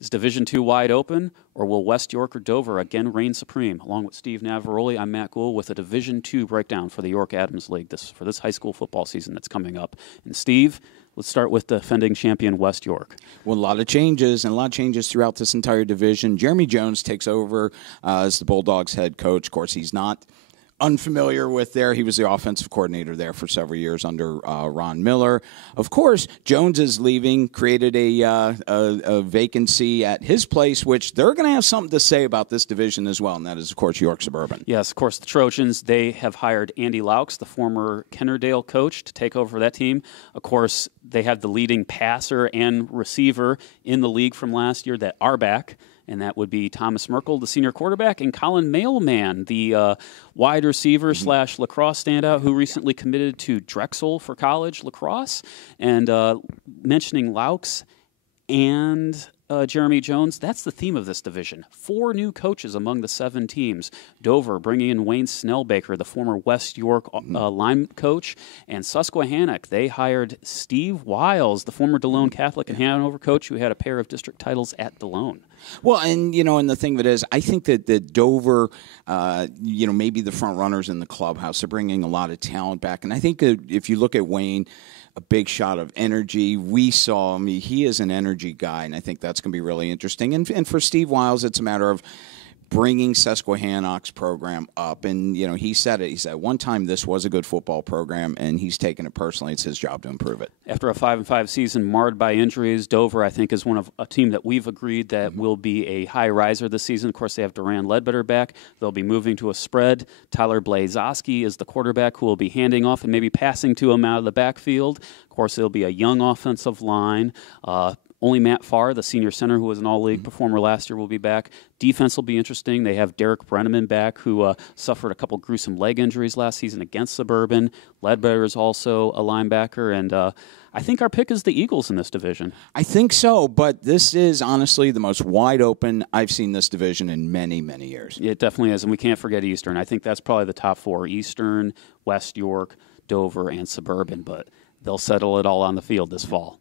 Is Division II wide open, or will West York or Dover again reign supreme? Along with Steve Navaroli, I'm Matt Goul with a Division II breakdown for the York Adams League for this high school football season that's coming up. And Steve, let's start with defending champion West York. Well, a lot of changes throughout this entire division. Jeremy Jones takes over as the Bulldogs head coach. Of course, he's not unfamiliar with there. He was the offensive coordinator there for several years under Ron Miller. Of course, Jones is leaving, created a vacancy at his place, which they're going to have something to say about this division as well, and that is, of course, York Suburban. Yes, of course, the Trojans, they have hired Andy Laux, the former Kennerdale coach, to take over that team. Of course, they have the leading passer and receiver in the league from last year that are back, and that would be Thomas Merkel, the senior quarterback, and Colin Mailman, the wide receiver slash lacrosse standout who recently committed to Drexel for college lacrosse. And mentioning Laux and Jeremy Jones, that's the theme of this division. 4 new coaches among the 7 teams. Dover bringing in Wayne Snellbaker, the former West York line coach, and Susquehannock, they hired Steve Wiles, the former DeLone Catholic and Hanover coach who had a pair of district titles at DeLone. Well, and, and the thing of it is, I think that Dover, maybe the front runners in the clubhouse are bringing a lot of talent back. And I think if you look at Wayne, a big shot of energy. We saw him. He is an energy guy, and I think that's going to be really interesting. And for Steve Wiles, it's a matter of bringing Susquehannock's program up. And, he said it. He said, one time this was a good football program, and he's taken it personally. It's his job to improve it. After a 5-5 season marred by injuries, Dover, I think, is one of a team that we've agreed that will be a high riser this season. Of course, they have Duran Ledbetter back. They'll be moving to a spread. Tyler Blazowski is the quarterback who will be handing off and maybe passing to him out of the backfield. Of course, it'll be a young offensive line. Only Matt Farr, the senior center who was an all-league performer last year, will be back. Defense will be interesting. They have Derek Brenneman back, who suffered a couple gruesome leg injuries last season against Suburban. Ledbetter is also a linebacker, and I think our pick is the Eagles in this division. I think so, but this is honestly the most wide open I've seen this division in many, many years. It definitely is, and we can't forget Eastern. I think that's probably the top 4, Eastern, West York, Dover, and Suburban, but they'll settle it all on the field this fall.